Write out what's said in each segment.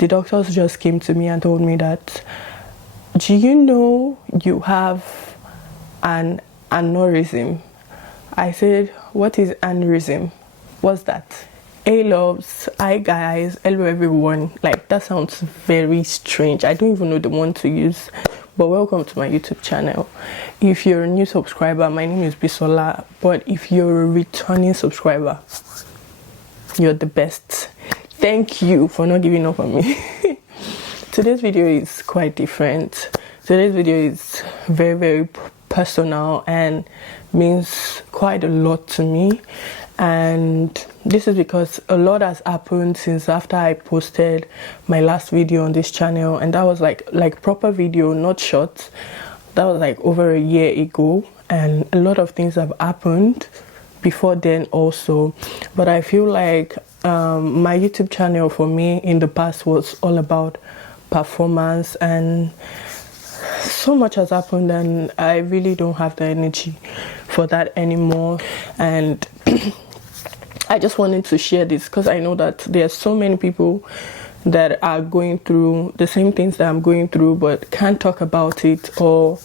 the doctors just came to me and told me that, do you know you have an aneurysm? I said, what is aneurysm? What's that? Hey loves, hi guys, hello everyone. Like, that sounds very strange. I don't even know the one to use, but welcome to my YouTube channel. If you're a new subscriber, my name is Bisola, but if you're a returning subscriber, you're the best. Thank you for not giving up on me. Today's video is quite different. Today's video is very personal and means quite a lot to me, and this is because a lot has happened since after I posted my last video on this channel, and that was like proper video, not short. That was like over a year ago, and a lot of things have happened before then also. But I feel like my YouTube channel for me in the past was all about performance, and so much has happened and I really don't have the energy for that anymore. And I just wanted to share this because I know that there are so many people that are going through the same things that I'm going through but can't talk about it, or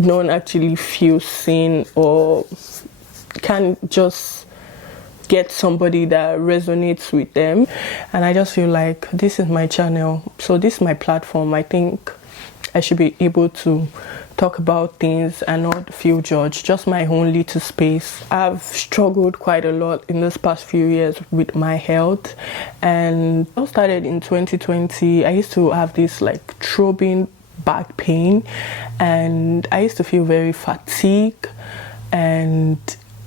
don't actually feel seen, or can't just get somebody that resonates with them. And I just feel like this is my channel, so this is my platform. I think I should be able to talk about things and not feel judged, just my own little space. I've struggled quite a lot in this past few years with my health, and I started in 2020. I used to have this like throbbing back pain, and I used to feel very fatigued, and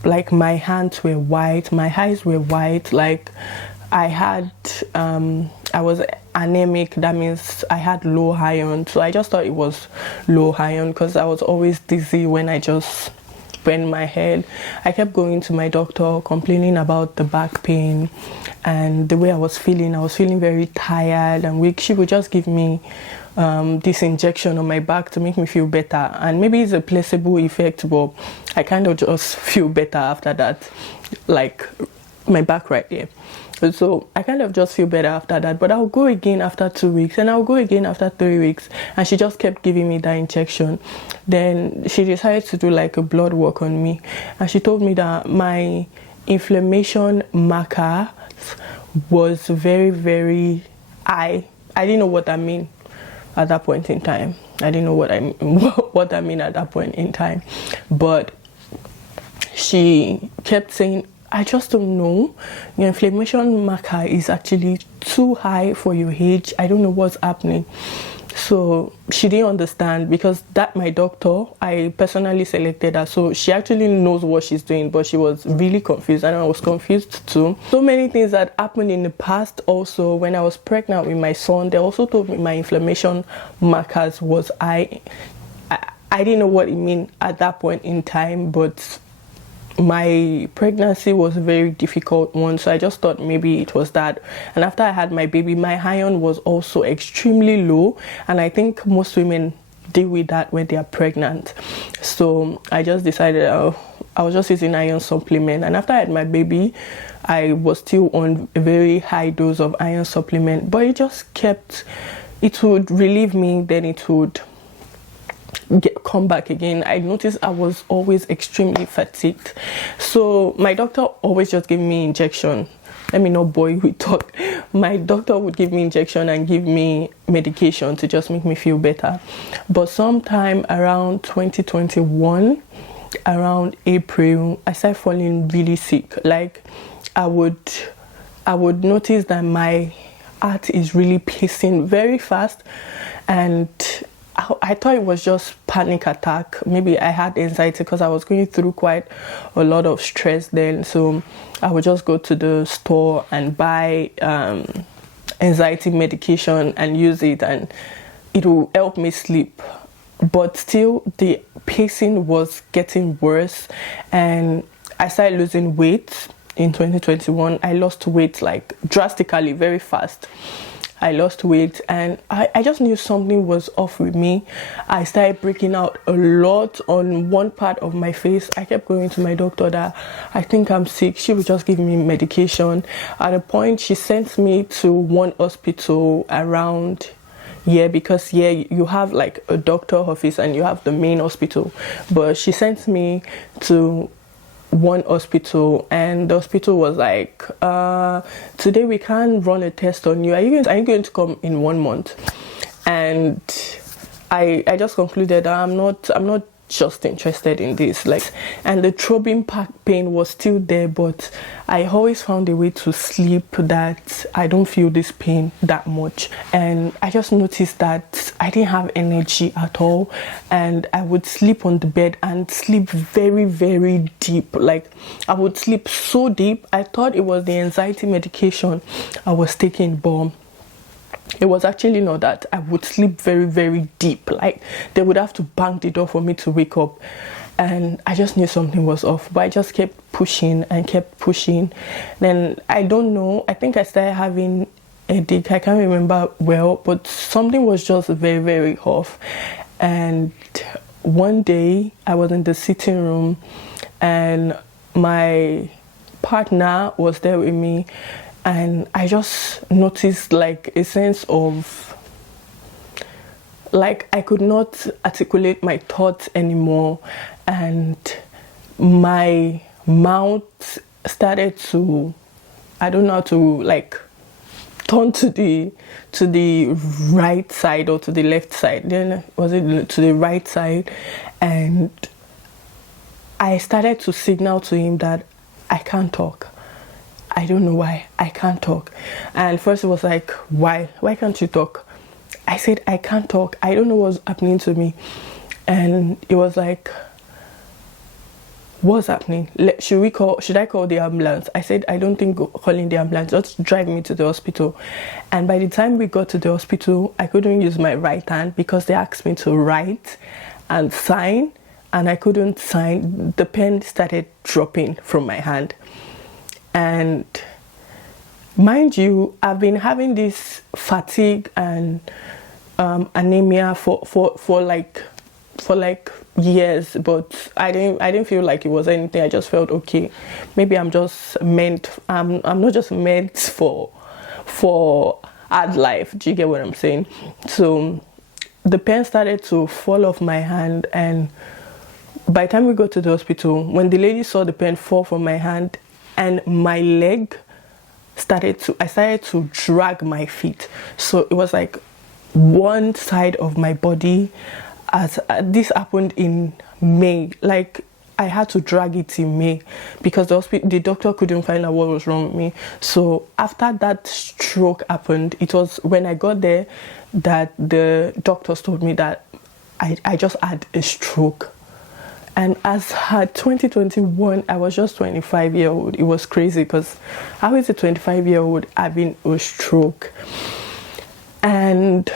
like my hands were white, my eyes were white, like I had I was anemic. That means I had low iron, so I just thought it was low iron because I was always dizzy when I just bend my head. I kept going to my doctor complaining about the back pain and the way I was feeling very tired and weak. She would just give me this injection on my back to make me feel better, and maybe it's a placebo effect, but I kind of just feel better after that, like my back right there. So I kind of just feel better after that, but I'll go again after 2 weeks, and I'll go again after 3 weeks, and she just kept giving me that injection. Then she decided to do like a blood work on me, and she told me that my inflammation marker was very high. I didn't know what that meant at that point in time. I didn't know what I mean at that point in time, but she kept saying, I just don't know, your inflammation marker is actually too high for your age. I don't know what's happening. So she didn't understand, because that my doctor, I personally selected her, so she actually knows what she's doing, but she was really confused, and I was confused too. So many things that happened in the past. Also, when I was pregnant with my son, they also told me my inflammation markers was high. I didn't know what it meant at that point in time, but my pregnancy was a very difficult one, so I just thought maybe it was that. And after I had my baby, my iron was also extremely low, and I think most women deal with that when they are pregnant. So I just decided I was just using iron supplement, and after I had my baby, I was still on a very high dose of iron supplement, but it would relieve me, then it would come back again. I noticed I was always extremely fatigued, so my doctor always just gave me injection. Let me know, boy, we talk. My doctor would give me injection and give me medication to just make me feel better. But sometime around 2021, around April, I started falling really sick. Like I would notice that my heart is really pacing very fast, and I thought it was just panic attack. Maybe I had anxiety because I was going through quite a lot of stress then. So I would just go to the store and buy anxiety medication and use it, and it will help me sleep. But still, the pacing was getting worse, and I started losing weight in 2021. I lost weight like drastically, very fast. I lost weight, and I just knew something was off with me. I started breaking out a lot on one part of my face. I kept going to my doctor that I think I'm sick. She would just give me medication. At a point, she sent me to one hospital around here, because you have like a doctor office and you have the main hospital. But she sent me to one hospital, and the hospital was like, today we can't run a test on you. Are you going to come in 1 month? And I just concluded that I'm not just interested in this, like, and the throbbing pain was still there, but I always found a way to sleep that I don't feel this pain that much. And I just noticed that I didn't have energy at all, and I would sleep on the bed and sleep very, very deep. Like, I would sleep so deep. I thought it was the anxiety medication I was taking, but it was actually not that. I would sleep very, very deep. Like, they would have to bang the door for me to wake up. And I just knew something was off. But I just kept pushing and kept pushing. Then, I don't know, I think I started having a headache. I can't remember well, but something was just very, very off. And one day, I was in the sitting room, and my partner was there with me. And I just noticed like a sense of, like, I could not articulate my thoughts anymore, and my mouth started to, I don't know how to, like, turn to the right side or to the left side. Then was it to the right side? And I started to signal to him that I can't talk. I don't know why I can't talk. And first it was like, why can't you talk? I said, I can't talk. I don't know what's happening to me. And it was like, what's happening? Should I call the ambulance? I said, I don't think calling the ambulance, just drive me to the hospital. And by the time we got to the hospital, I couldn't use my right hand because they asked me to write and sign, and I couldn't sign. The pen started dropping from my hand. And mind you, I've been having this fatigue and anemia for like years, but I didn't feel like it was anything. I just felt okay. Maybe I'm just meant. I'm not just meant for hard life. Do you get what I'm saying? So the pen started to fall off my hand, and by the time we got to the hospital, when the lady saw the pen fall from my hand, and my leg I started to drag my feet. So it was like one side of my body, as this happened in May. Like, I had to drag it in May because the doctor couldn't find out what was wrong with me. So after that stroke happened, it was when I got there that the doctors told me that I just had a stroke. And as at 2021, I was just 25-year-old. It was crazy because how is a 25-year-old having a stroke? And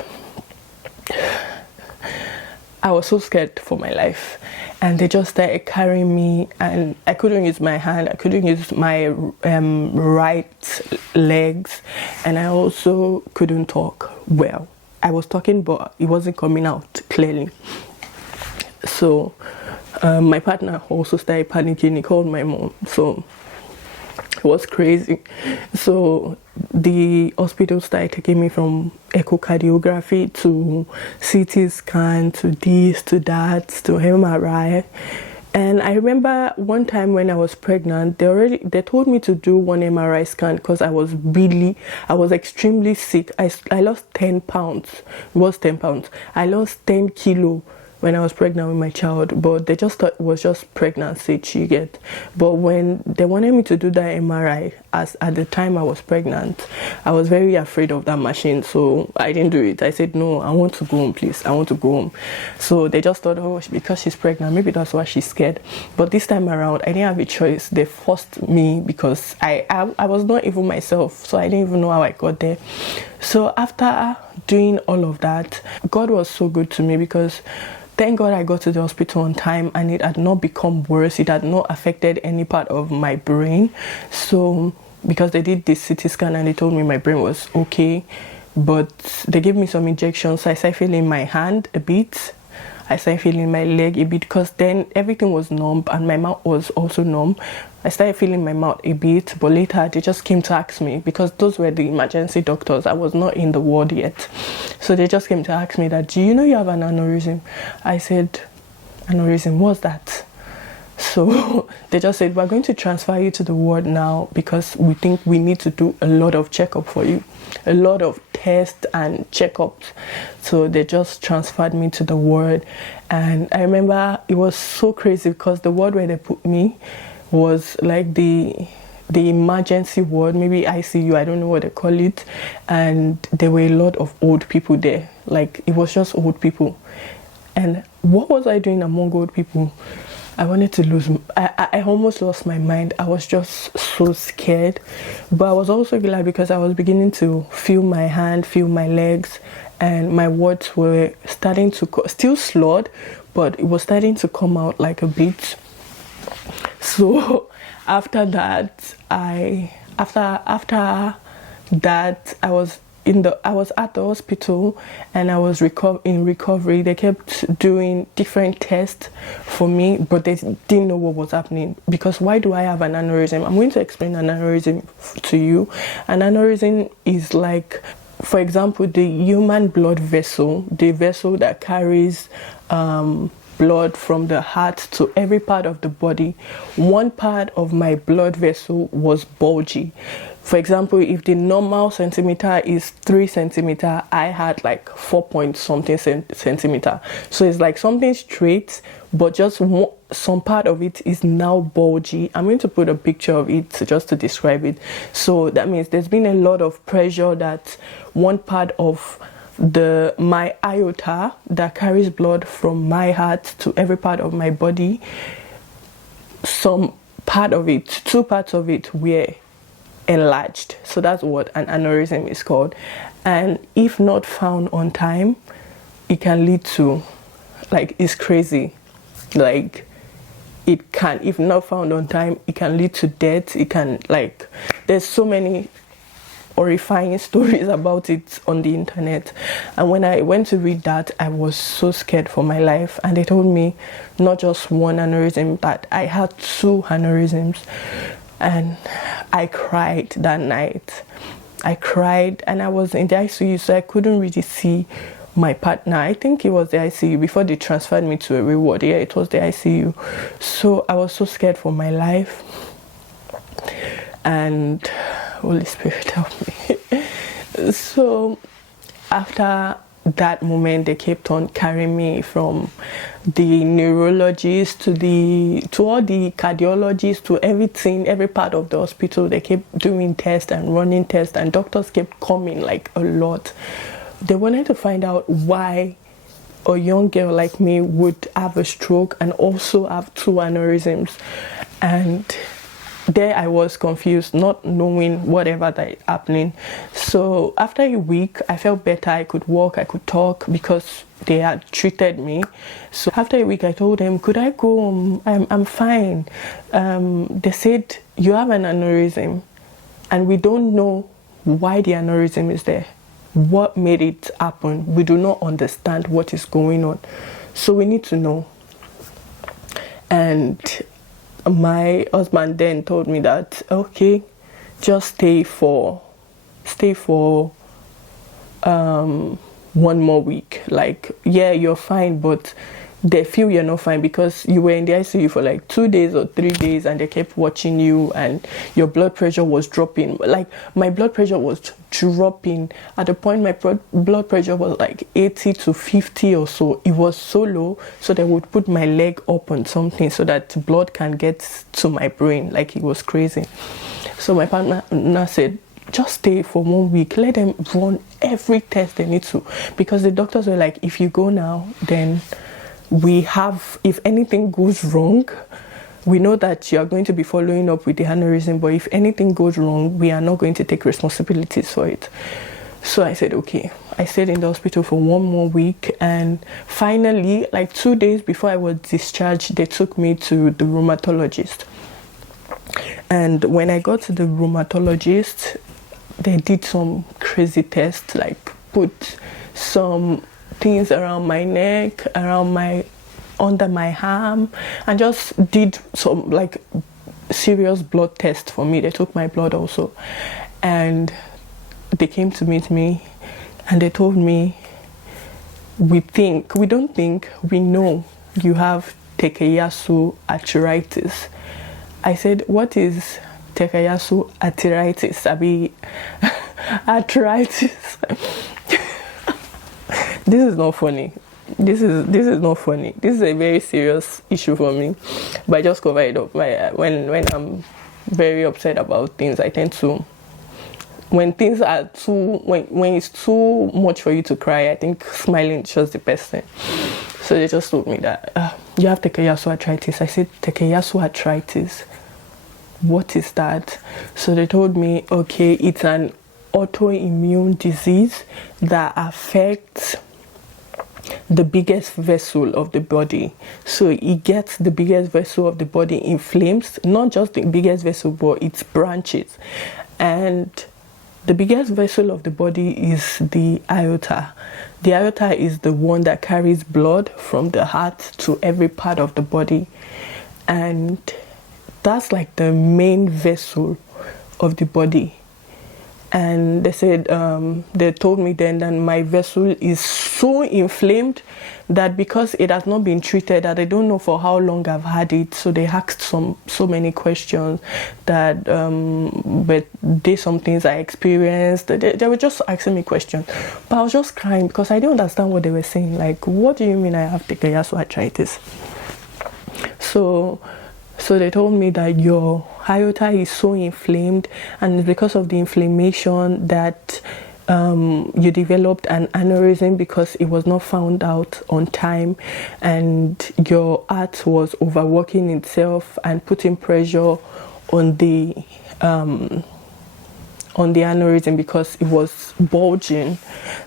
I was so scared for my life. And they just started carrying me, and I couldn't use my hand. I couldn't use my right legs. And I also couldn't talk well. I was talking, but it wasn't coming out clearly. So my partner also started panicking. He called my mom. So it was crazy. So the hospital started taking me from echocardiography to CT scan to this to that to MRI. And I remember one time when I was pregnant, they told me to do one MRI scan because I was extremely sick. I lost 10 pounds. It was 10 pounds. I lost 10 kilo when I was pregnant with my child, but they just thought it was just pregnancy, you get. But when they wanted me to do that MRI, at the time I was pregnant, I was very afraid of that machine, so I didn't do it. I said, no, I want to go home, please. I want to go home. So they just thought, oh, because she's pregnant, maybe that's why she's scared. But this time around, I didn't have a choice. They forced me because I was not even myself, so I didn't even know how I got there. So after doing all of that, God was so good to me because thank God I got to the hospital on time and it had not become worse. It had not affected any part of my brain. So because they did this CT scan and they told me my brain was okay. but they gave me some injections. So I started feeling my hand a bit. I started feeling my leg a bit, because then everything was numb and my mouth was also numb. I started feeling my mouth a bit, but later they just came to ask me, because those were the emergency doctors. I was not in the ward yet. So they just came to ask me that, do you know you have an aneurysm? I said, aneurysm, what's that? So they just said, we're going to transfer you to the ward now, because we think we need to do a lot of checkup for you, a lot of tests and checkups. So they just transferred me to the ward. And I remember it was so crazy, because the ward where they put me was like the emergency ward, maybe ICU, I don't know what they call it. And there were a lot of old people there. Like, it was just old people. And what was I doing among old people? I wanted to lose, I almost lost my mind. I was just so scared. But I was also glad, because I was beginning to feel my hand, feel my legs, and my words were starting to, still slurred, but it was starting to come out like a bit. So after that, after that, I was at the hospital, and I was in recovery. They kept doing different tests for me, but they didn't know what was happening. Because why do I have an aneurysm? I'm going to explain an aneurysm to you. An aneurysm is like, for example, the human blood vessel, the vessel that carries blood from the heart to every part of the body. One part of my blood vessel was bulgy. For example, if the normal centimeter is 3 centimeter, I had like 4 point something centimeter. So it's like something straight, but just some part of it is now bulgy. I'm going to put a picture of it just to describe it. So that means there's been a lot of pressure that one part of my aorta that carries blood from my heart to every part of my body, some part of it, 2 parts of it were enlarged. So that's what an aneurysm is called. And if not found on time, it can lead to, like, it's crazy. Like, it can, if not found on time, it can lead to death. It can, like, there's so many horrifying stories about it on the internet. And when I went to read that, I was so scared for my life. And they told me not just one aneurysm, but I had 2 aneurysms. And I cried that night. I cried, and I was in the ICU, so I couldn't really see my partner. I think it was the ICU before they transferred me to a reward. Yeah, it was the ICU. So I was so scared for my life. And Holy Spirit help me. So after that moment, they kept on carrying me from the neurologist to all the cardiologists, to everything, every part of the hospital. They kept doing tests and running tests, and doctors kept coming like a lot. They wanted to find out why a young girl like me would have a stroke and also have 2 aneurysms. And there I was confused, not knowing whatever that is happening. So after a week, I felt better. I could walk, I could talk, because they had treated me. So after a week, I told them, could I go home? I'm fine. They said, you have an aneurysm, and we don't know why the aneurysm is there. What made it happen? We do not understand what is going on. So we need to know. And my husband then told me that, okay, just stay for 1 more week. Like, yeah, you're fine, but they feel you're not fine because you were in the ICU for like 2 days or 3 days, and they kept watching you, and your blood pressure was dropping. Like, my blood pressure was dropping. At the point, my blood pressure was like 80 to 50 or so. It was so low, so they would put my leg up on something so that blood can get to my brain. Like, it was crazy. So my partner said, just stay for 1 week, let them run every test they need to, because the doctors were like, if you go now, then if anything goes wrong, we know that you are going to be following up with the aneurysm, but if anything goes wrong, we are not going to take responsibilities for it. So I said, okay. I stayed in the hospital for 1 more week, and finally, like 2 days before I was discharged, they took me to the rheumatologist. And when I got to the rheumatologist, they did some crazy tests, like put some things around my neck, under my arm, and just did some like serious blood test for me. They took my blood also, and they came to meet me, and they told me, we know you have Takayasu arteritis. I said, what is Takayasu arteritis? Arteritis. This is not funny. This is not funny. This is a very serious issue for me, but I just cover it up. When I'm very upset about things, I tend to, when things are when it's too much for you to cry, I think smiling is just the best thing. So they just told me that you have Takayasu arteritis. I said, Takayasu arteritis, what is that? So they told me, okay, it's an autoimmune disease that affects the biggest vessel of the body. So it gets the biggest vessel of the body inflamed, not just the biggest vessel, but its branches. And the biggest vessel of the body is the aorta. The aorta is the one that carries blood from the heart to every part of the body. And that's like the main vessel of the body. And they said, they told me then that my vessel is so inflamed that because it has not been treated, that they don't know for how long I've had it. So they asked so many questions that, but there's some things I experienced. They were just asking me questions. But I was just crying because I didn't understand what they were saying. Like, what do you mean I have Takayasu arteritis? So they told me that your aorta is so inflamed, and because of the inflammation that you developed an aneurysm because it was not found out on time, and your heart was overworking itself and putting pressure on the aneurysm because it was bulging.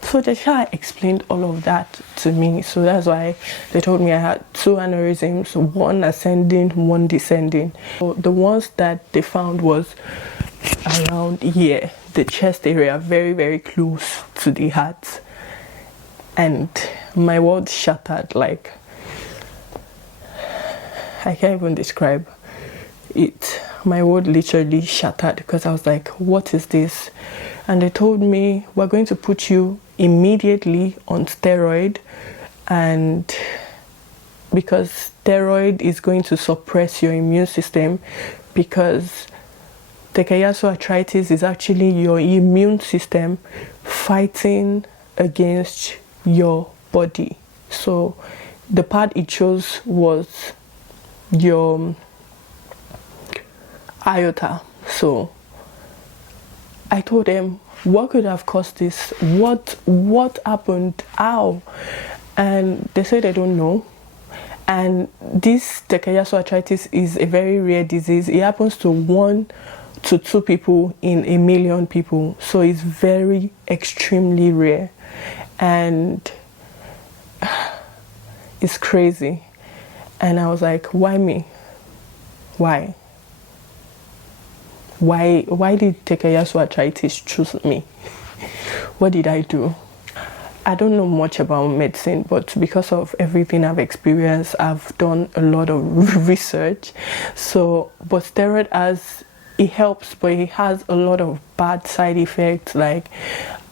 So they explained all of that to me. So that's why they told me I had 2 aneurysms, one ascending, one descending. So the ones that they found was around here, the chest area, very, very close to the heart. And my world shattered. Like, I can't even describe it. My world literally shattered because I was like, what is this? And they told me, we're going to put you immediately on steroid, and because steroid is going to suppress your immune system, because Takayasu arteritis is actually your immune system fighting against your body. So the part it chose was your aorta. So I told them, what could have caused this? What happened? How? And they said they don't know. And this Takayasu arteritis is a very rare disease. It happens to 1 to 2 people in a million people. So it's very extremely rare. And it's crazy. And I was like, why me? Why did Takayasu arteritis choose me? What did I do? I don't know much about medicine, but because of everything I've experienced, I've done a lot of research. So, but steroid it helps, but it has a lot of bad side effects. Like,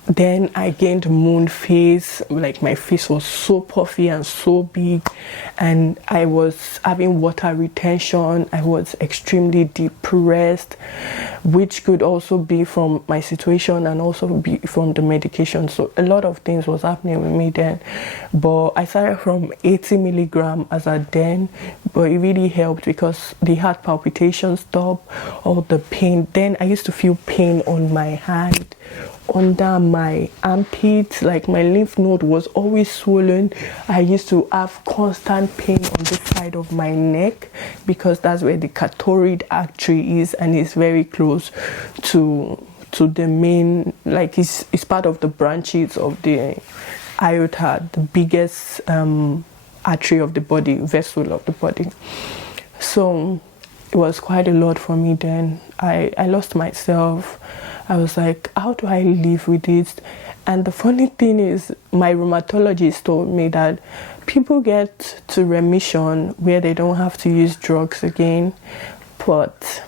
then I gained moon face. Like, my face was so puffy and so big, and I was having water retention. I was extremely depressed, which could also be from my situation and also be from the medication. So a lot of things was happening with me then. But I started from 80 milligram as a then, but it really helped because the heart palpitations stopped, all the pain. Then I used to feel pain on my hand, under my armpit. Like, my lymph node was always swollen. I used to have constant pain on this side of my neck because that's where the carotid artery is, and it's very close to the main, like, it's part of the branches of the aorta, the biggest artery of the body, vessel of the body. So it was quite a lot for me then. I lost myself. I was like, how do I live with it? And the funny thing is, my rheumatologist told me that people get to remission where they don't have to use drugs again, but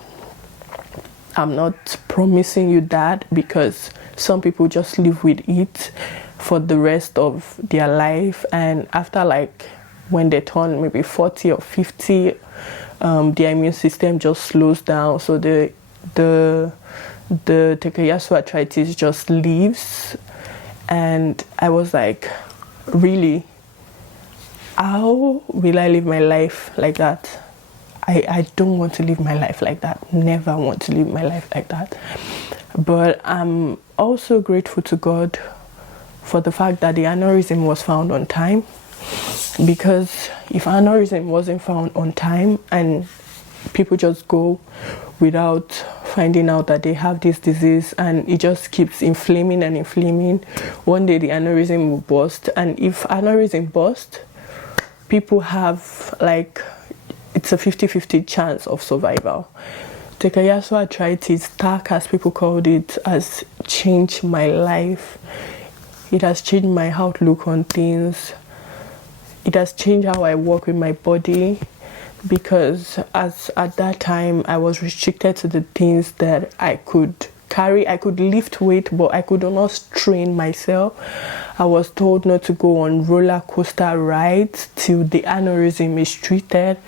I'm not promising you that, because some people just live with it for the rest of their life, and after like when they turn maybe 40 or 50, their immune system just slows down, so the Takayasu arthritis just leaves. And I was like, really, how will I live my life like that? I don't want to live my life like that. Never want to live my life like that. But I'm also grateful to God for the fact that the aneurysm was found on time. Because if aneurysm wasn't found on time and people just go without finding out that they have this disease, and it just keeps inflaming and inflaming, one day the aneurysm will burst. And if aneurysm bursts, people have like, it's a 50-50 chance of survival. Takayasu arthritis, TAC as people called it, has changed my life. It has changed my outlook on things. It has changed how I work with my body, because at that time I was restricted to the things that I could carry. I could lift weight, but I could not strain myself. I was told not to go on roller coaster rides till the aneurysm is treated.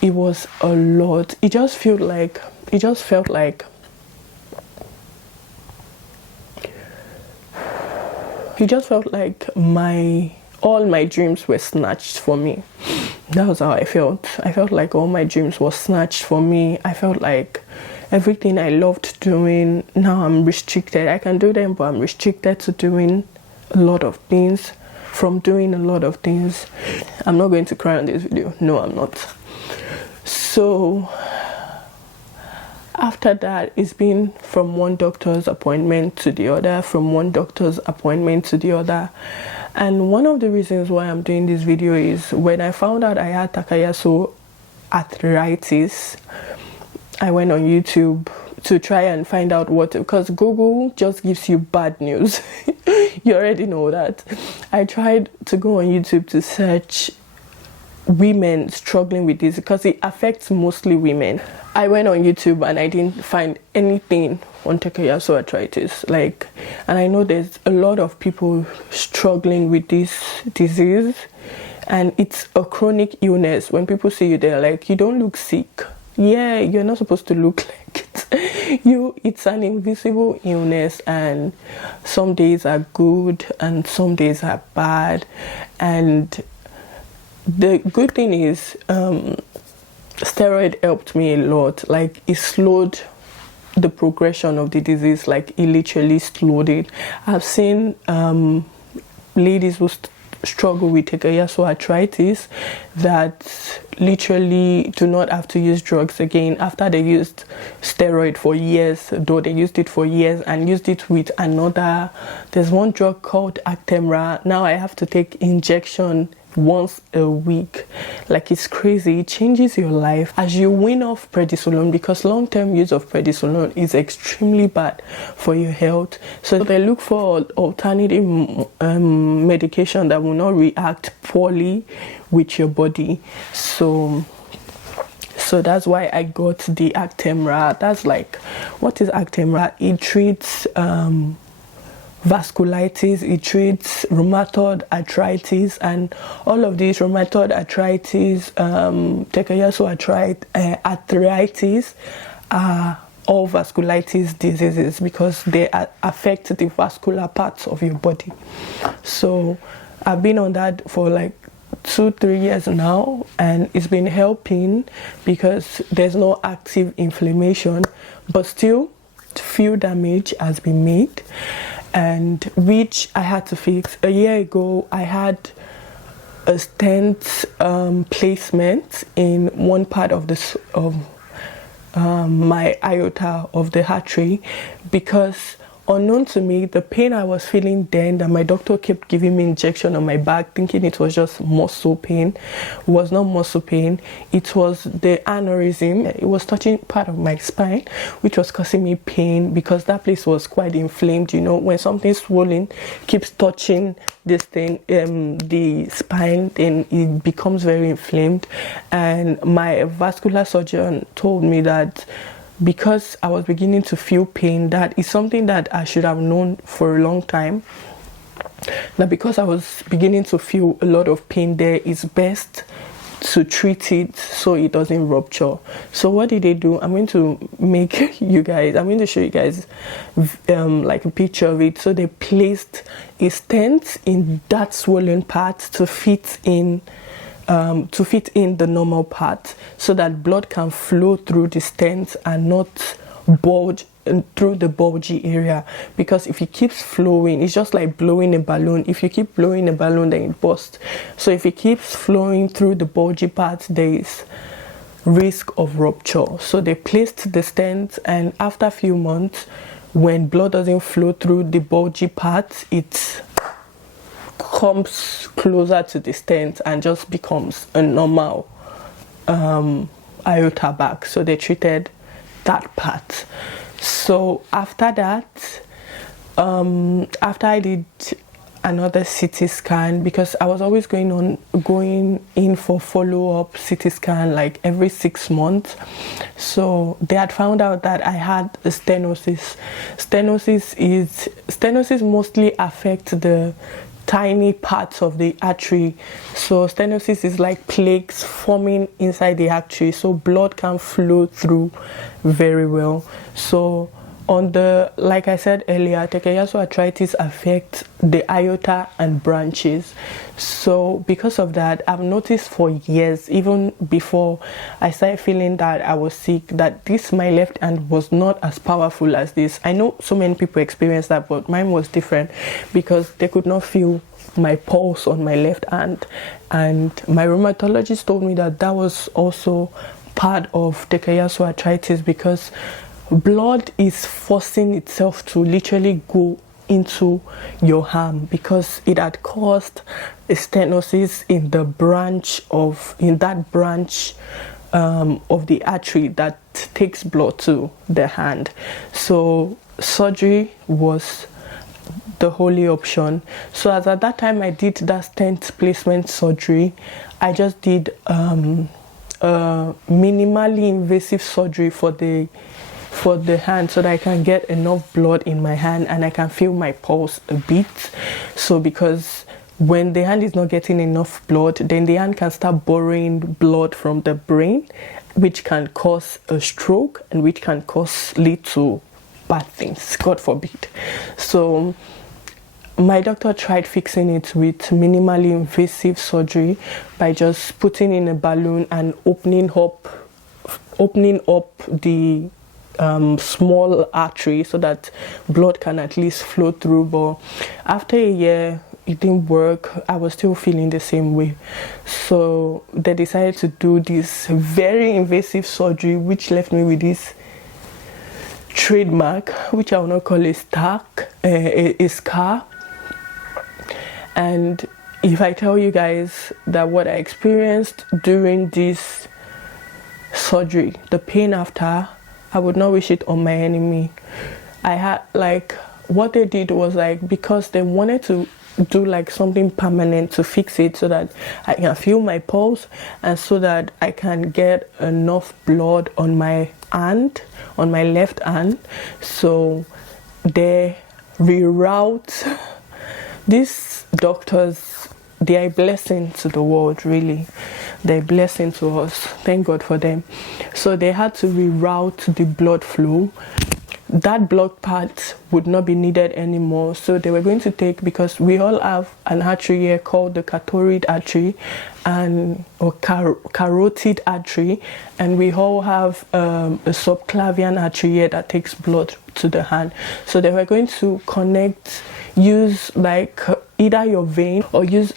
It was a lot. It just felt like all my dreams were snatched from me. That was how I felt. I felt like all my dreams were snatched from me. I felt like everything I loved doing, now I'm restricted. I can do them, but I'm restricted to doing a lot of things. I'm not going to cry on this video. No, I'm not. So after that, it's been from one doctor's appointment to the other, And one of the reasons why I'm doing this video is when I found out I had Takayasu arteritis, I went on YouTube to try and find out because Google just gives you bad news. You already know that. I tried to go on YouTube to search women struggling with this, because it affects mostly women. I went on YouTube and I didn't find anything on Takayasu arthritis, and I know there's a lot of people struggling with this disease, and it's a chronic illness. When people see you, they're like, you don't look sick. Yeah, you're not supposed to look like it. It's an invisible illness, and some days are good and some days are bad. And the good thing is, steroid helped me a lot. It slowed the progression of the disease. It literally slowed it. I've seen ladies who struggle with Takayasu arthritis that literally do not have to use drugs again after they used steroid for years, though they used it for years and used it with another. There's one drug called Actemra. Now I have to take injection once a week. It's crazy. It changes your life as you wean off prednisolone, because long-term use of prednisolone is extremely bad for your health. So they look for alternative medication that will not react poorly with your body. So that's why I got the Actemra. That's what is Actemra? It treats vasculitis, it treats rheumatoid arthritis, and all of these rheumatoid arthritis, Takayasu arthritis are all vasculitis diseases, because they affect the vascular parts of your body. So I've been on that for 2-3 years now, and it's been helping because there's no active inflammation, but still few damage has been made, and which I had to fix. A year ago I had a stent placement in one part of my aorta of the artery, because Unknown to me, the pain I was feeling then, that my doctor kept giving me injection on my back thinking it was just muscle pain, was not muscle pain. It was the aneurysm. It was touching part of my spine, which was causing me pain because that place was quite inflamed. You know, when something swollen keeps touching this thing, the spine, then it becomes very inflamed. And my vascular surgeon told me that because I was beginning to feel pain, that is something that I should have known for a long time, that because I was beginning to feel a lot of pain there, it's best to treat it so it doesn't rupture. So what did they do? I'm going to show you guys like a picture of it. So they placed a stent in that swollen part to fit in the normal part, so that blood can flow through the stent and not bulge through the bulgy area. Because if it keeps flowing, it's just like blowing a balloon. If you keep blowing a balloon, then it bursts. So if it keeps flowing through the bulgy part, there is risk of rupture. So they placed the stent, and after a few months, when blood doesn't flow through the bulgy part, it comes closer to the stent and just becomes a normal aorta bag. So they treated that part. So after that, after I did another CT scan, because I was always going in for follow-up CT scan like every 6 months. So they had found out that I had a stenosis. Stenosis mostly affects the tiny parts of the artery. So stenosis is like plaques forming inside the artery, so blood can flow through very well. So like I said earlier, Takayasu arthritis affects the aorta and branches. So because of that, I've noticed for years, even before I started feeling that I was sick, that my left hand was not as powerful as this. I know so many people experience that, but mine was different because they could not feel my pulse on my left hand. And my rheumatologist told me that was also part of Takayasu arthritis, because blood is forcing itself to literally go into your arm, because it had caused a stenosis in that branch of the artery that takes blood to the hand. So surgery was the only option. So as at that time I did that stent placement surgery, I just did minimally invasive surgery for the hand, so that I can get enough blood in my hand and I can feel my pulse a bit. So because when the hand is not getting enough blood, then the hand can start borrowing blood from the brain, which can cause a stroke and which can lead to bad things, God forbid. So my doctor tried fixing it with minimally invasive surgery by just putting in a balloon and opening up the small artery so that blood can at least flow through. But after a year, it didn't work. I was still feeling the same way. So they decided to do this very invasive surgery, which left me with this trademark, which I will not call a scar. And if I tell you guys that what I experienced during this surgery, the pain after, I would not wish it on my enemy. I had what they did was because they wanted to do something permanent to fix it so that I can feel my pulse and so that I can get enough blood on my hand, on my left hand. So they reroute. These doctors, they are a blessing to the world, really. They're a blessing to us. Thank God for them. So they had to reroute the blood flow. That blood part would not be needed anymore. So they were going to take, because we all have an artery here called the carotid artery or carotid artery, and we all have a subclavian artery here that takes blood to the hand. So they were going to use either your vein or use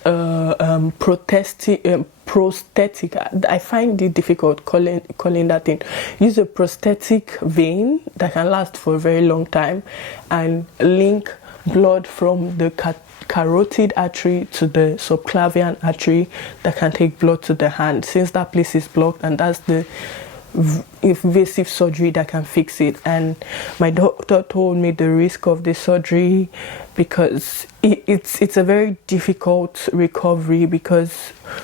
prosthetic, I find it difficult calling that thing. Use a prosthetic vein that can last for a very long time and link blood from the carotid artery to the subclavian artery that can take blood to the hand, since that place is blocked, and that's the invasive surgery that can fix it. And my doctor told me the risk of this surgery, because it's a very difficult recovery, because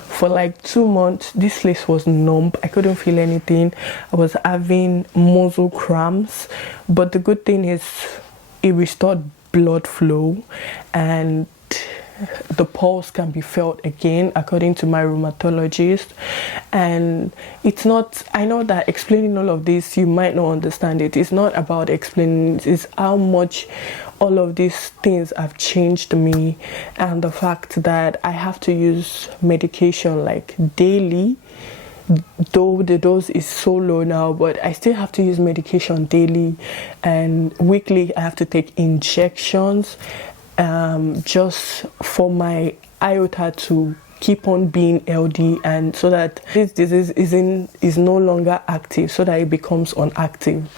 for like 2 months this place was numb. I couldn't feel anything. I was having muscle cramps, but the good thing is it restored blood flow and the pulse can be felt again, according to my rheumatologist. And it's not, I know that explaining all of this, you might not understand it. It's not about explaining, it's how much all of these things have changed me, and the fact that I have to use medication like daily, though the dose is so low now, but I still have to use medication daily, and weekly I have to take injections just for my aorta to keep on being healthy, and so that this disease is no longer active, so that it becomes inactive.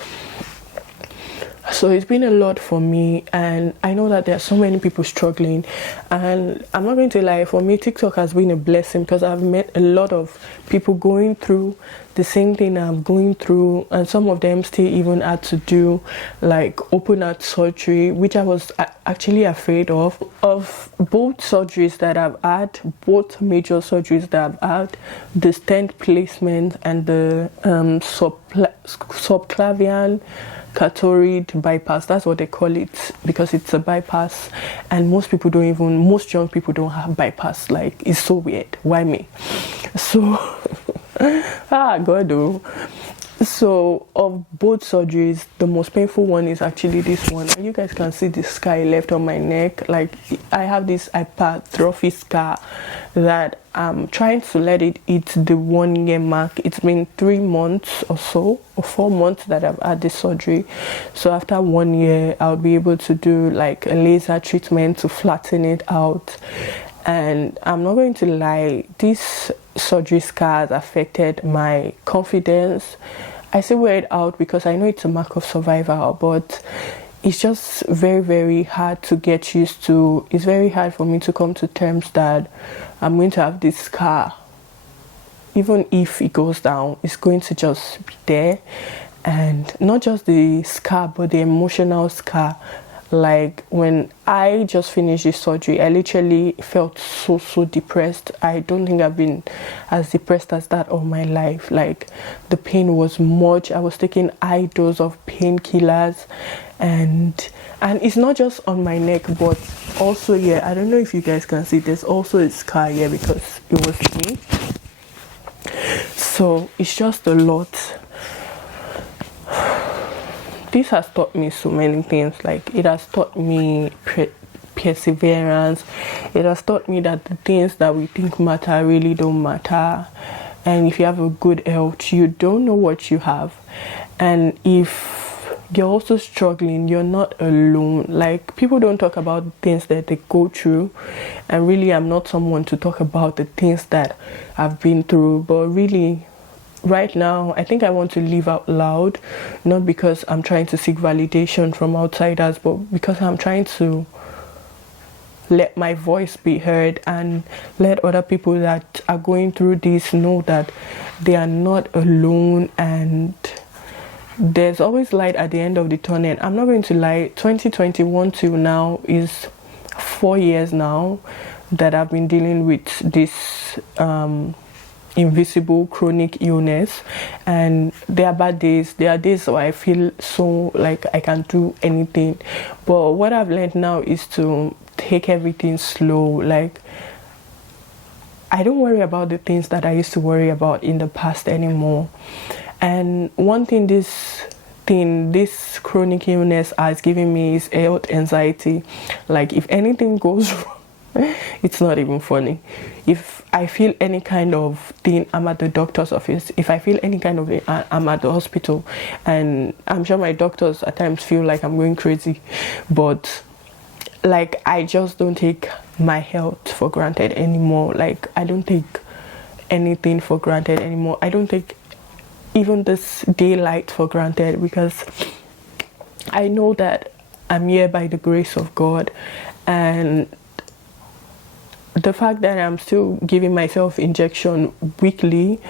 So it's been a lot for me, and I know that there are so many people struggling, and I'm not going to lie, for me TikTok has been a blessing, because I've met a lot of people going through the same thing I'm going through, and some of them still even had to do like open heart surgery, which I was actually afraid of both surgeries that I've had, both major surgeries that I've had, the stent placement and the subclavian carotid bypass. That's what they call it, because it's a bypass, and most young people don't have bypass. Like, it's so weird. Why me? So God, oh. So of both surgeries, the most painful one is actually this one, and you guys can see the scar left on my neck. Like, I have this hypertrophy scar that I'm trying to let it hit the 1 year mark. It's been 3 months or so, or 4 months that I've had this surgery. So after 1 year, I'll be able to do like a laser treatment to flatten it out. And I'm not going to lie, this surgery scars affected my confidence. I say wear it out because I know it's a mark of survival, but it's just very, very hard to get used to. It's very hard for me to come to terms that I'm going to have this scar. Even if it goes down, it's going to just be there. And not just the scar, but the emotional scar. Like, when I just finished this surgery, I literally felt so depressed. I don't think I've been as depressed as that all my life. Like, the pain was much. I was taking high dose of painkillers, and it's not just on my neck, but also here. I don't know if you guys can see, there's also a scar here because it was me. So it's just a lot. This has taught me so many things. Like, it has taught me perseverance. It has taught me that the things that we think matter really don't matter. And if you have a good health, you don't know what you have. And if you're also struggling, you're not alone. Like, people don't talk about things that they go through. And really, I'm not someone to talk about the things that I've been through. But really, right now, I think I want to live out loud, not because I'm trying to seek validation from outsiders, but because I'm trying to let my voice be heard and let other people that are going through this know that they are not alone, and there's always light at the end of the tunnel. I'm not going to lie, 2021 till now is 4 years now that I've been dealing with this invisible chronic illness, and there are bad days. There are days where I feel so like I can do anything, but what I've learned now is to take everything slow. Like, I don't worry about the things that I used to worry about in the past anymore. And one thing this chronic illness has given me is health anxiety. Like, if anything goes wrong, it's not even funny. If I feel any kind of thing, I'm at the doctor's office. If I feel any kind of thing, I'm at the hospital. And I'm sure my doctors at times feel like I'm going crazy. But, like, I just don't take my health for granted anymore. Like, I don't take anything for granted anymore. I don't take even this daylight for granted, because I know that I'm here by the grace of God, and the fact that I'm still giving myself injection weekly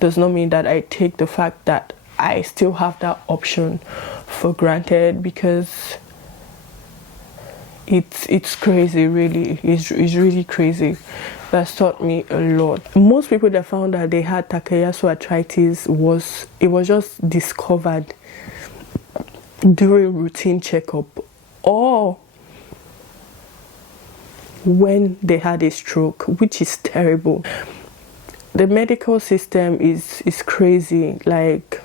does not mean that I take the fact that I still have that option for granted, because it's crazy, really. It's really crazy. That's taught me a lot. Most people that found that they had Takayasu arthritis was just discovered during routine checkup, or when they had a stroke, which is terrible. The medical system is crazy. Like,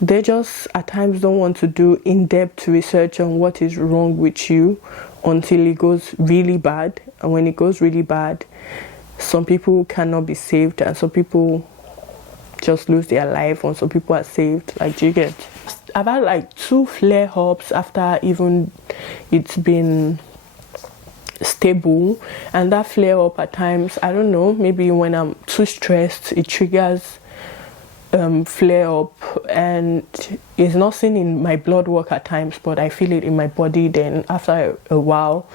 they just at times don't want to do in-depth research on what is wrong with you until it goes really bad. And when it goes really bad, some people cannot be saved, and some people just lose their life, and some people are saved. Like, do you get? I've had like 2 flare-ups after even it's been stable, and that flare up at times, I don't know, maybe when I'm too stressed, it triggers flare up, and it's not seen in my blood work at times, but I feel it in my body. Then after a while,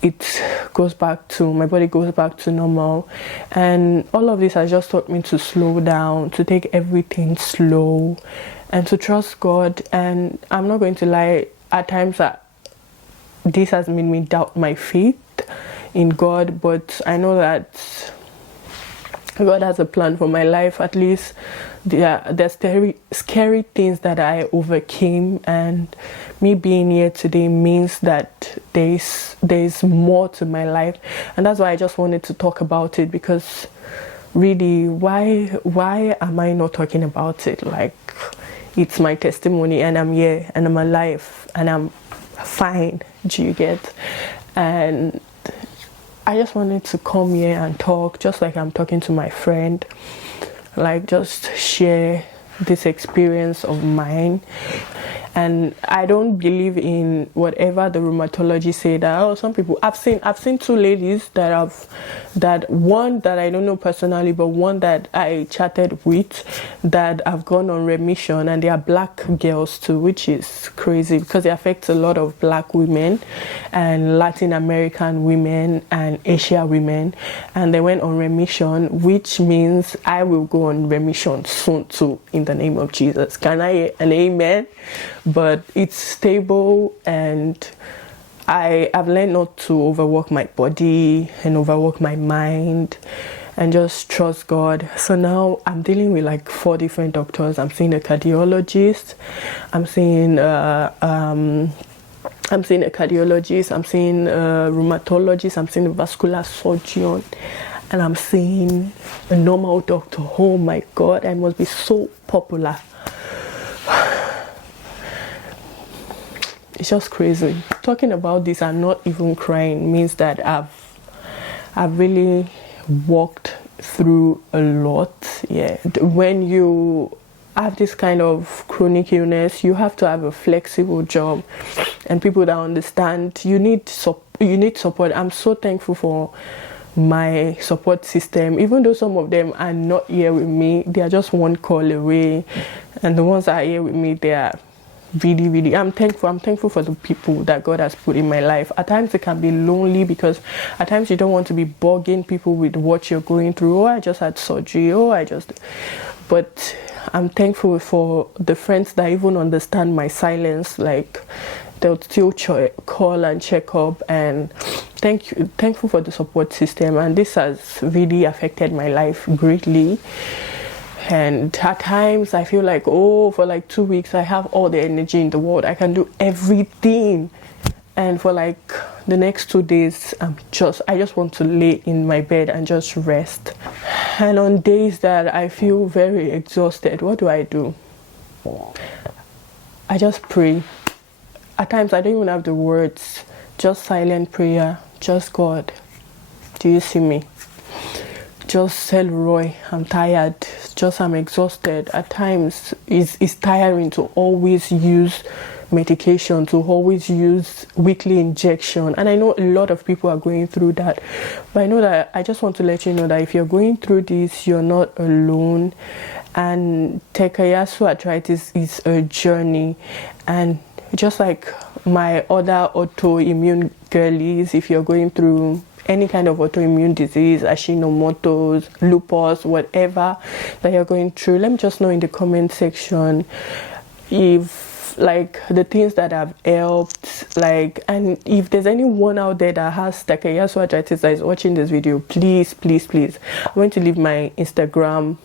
it goes back to, my body goes back to normal. And all of this has just taught me to slow down, to take everything slow, and to trust God. And I'm not going to lie, at times this has made me doubt my faith in God, but I know that God has a plan for my life. At least there's scary things that I overcame, and me being here today means that there's more to my life. And that's why I just wanted to talk about it, because really, why am I not talking about it? Like, it's my testimony, and I'm here, and I'm alive, and I'm fine. Do you get? And I just wanted to come here and talk, just like I'm talking to my friend, like just share this experience of mine. And I don't believe in whatever the rheumatologists say that, oh, some people, I've seen 2 ladies that one that I don't know personally, but one that I chatted with, that have gone on remission, and they are black girls too, which is crazy, because it affects a lot of black women and Latin American women and Asia women, and they went on remission, which means I will go on remission soon too, in the name of Jesus. Can I hear an amen? But it's stable, and I've learned not to overwork my body and overwork my mind, and just trust God. So now I'm dealing with like 4 different doctors. I'm seeing a cardiologist, I'm seeing a cardiologist, I'm seeing a rheumatologist, I'm seeing a vascular surgeon, and I'm seeing a normal doctor. Oh my God, I must be so popular. It's just crazy. Talking about this and not even crying means that I've really walked through a lot. Yeah. When you have this kind of chronic illness, you have to have a flexible job, and people that understand, you need support. I'm so thankful for my support system, even though some of them are not here with me. They are just one call away, and the ones that are here with me, they are really, I'm thankful for the people that God has put in my life. At times it can be lonely, because at times you don't want to be bugging people with what you're going through. Oh, I just had surgery. But I'm thankful for the friends that even understand my silence. Like, they'll still call and check up, and thankful for the support system. And this has really affected my life greatly. And at times I feel like, oh, for like 2 weeks I have all the energy in the world, I can do everything, and for like the next 2 days I just want to lay in my bed and just rest. And on days that I feel very exhausted, what do? I just pray. At times I don't even have the words, just silent prayer. Just, God, do you see me? Just tell Roy I'm tired, just I'm exhausted. At times it's tiring to always use medication, to always use weekly injection. And I know a lot of people are going through that, but I know that I just want to let you know that if you're going through this, you're not alone. And Takayasu arthritis is a journey, and just like my other autoimmune girlies, if you're going through any kind of autoimmune disease, Hashimoto's, lupus, whatever that you're going through, let me just know in the comment section if like the things that have helped, like, and if there's anyone out there that has Takayasu arthritis that is watching this video, please I'm going to leave my Instagram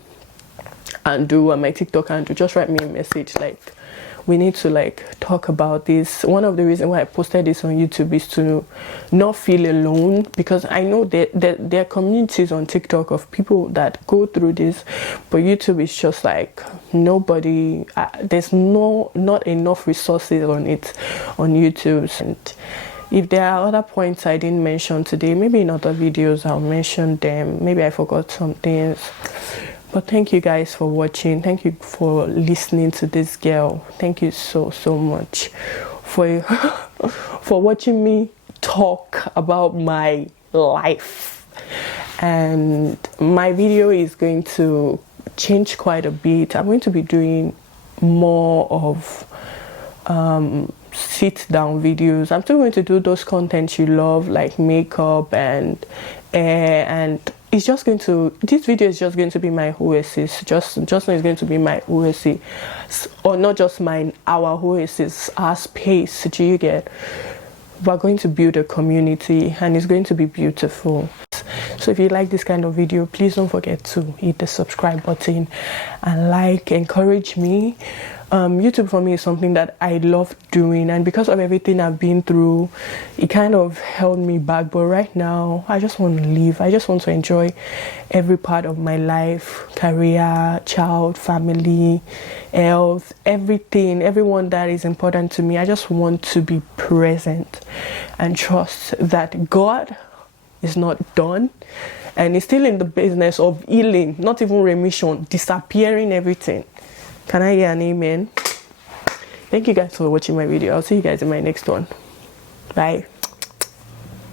and my TikTok and just write me a message. Like, we need to like talk about this. One of the reasons why I posted this on YouTube is to not feel alone, because I know that there are communities on TikTok of people that go through this, but YouTube is just like nobody, there's not enough resources on it on YouTube. And if there are other points I didn't mention today, maybe in other videos I'll mention them. Maybe I forgot some things. But thank you guys for watching. Thank you for listening to this girl. Thank you so much for for watching me talk about my life. And my video is going to change quite a bit. I'm going to be doing more of sit down videos. I'm still going to do those contents you love, like makeup and hair, and it's just going to, this video is just going to be my oasis. Just know it's going to be my oasis, or not just mine, our oasis, our space. Do you get? We're going to build a community, and it's going to be beautiful. So if you like this kind of video, please don't forget to hit the subscribe button and like, encourage me. YouTube for me is something that I love doing, and because of everything I've been through, it kind of held me back. But right now I just want to live. I just want to enjoy every part of my life, career, child, family, health, everything, everyone that is important to me. I just want to be present and trust that God is not done and is still in the business of healing, not even remission, disappearing everything. Can I hear an amen? Thank you guys for watching my video. I'll see you guys in my next one. Bye.